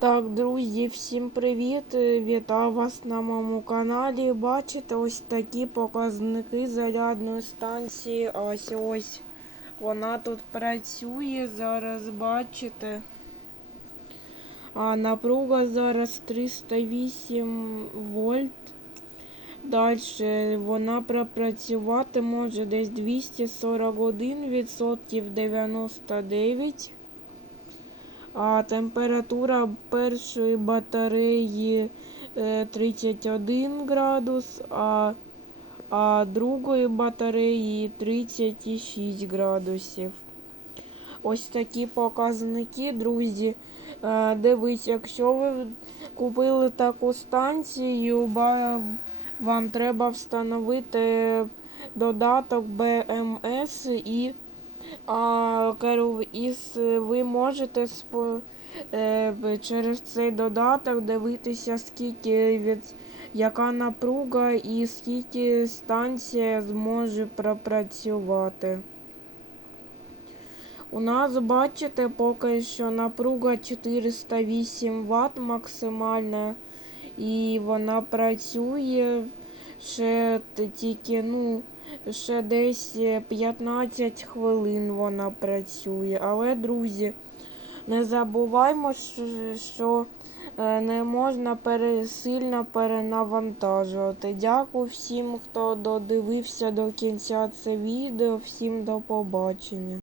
Так, друзі, всім привіт! Е, Вітаю вас на моєму каналі. Бачите ось такі показники зарядної станції. Ось ось вона тут працює. Зараз бачите. А напруга зараз 308 вольт. Далі вона пропрацювати може десь 241 відсотків 99. А температура першої батареї е, 31 градус, а, а другої батареї 36 градусів. Ось такі показники, друзі. Е, Дивись, якщо ви купили таку станцію, вам треба встановити додаток BMS і а, керу- із, ви можете спо, е, через цей додаток дивитися, скільки від, яка напруга і скільки станція зможе пропрацювати. У нас, бачите, поки що напруга 408 Вт максимальна, і вона працює ще тільки, ну, ще десь е, 15 хвилин вона працює. Але, друзі, не забуваймо, що- е, не можна пере, сильно перенавантажувати. Дякую всім, хто додивився до кінця це відео. Всім до побачення.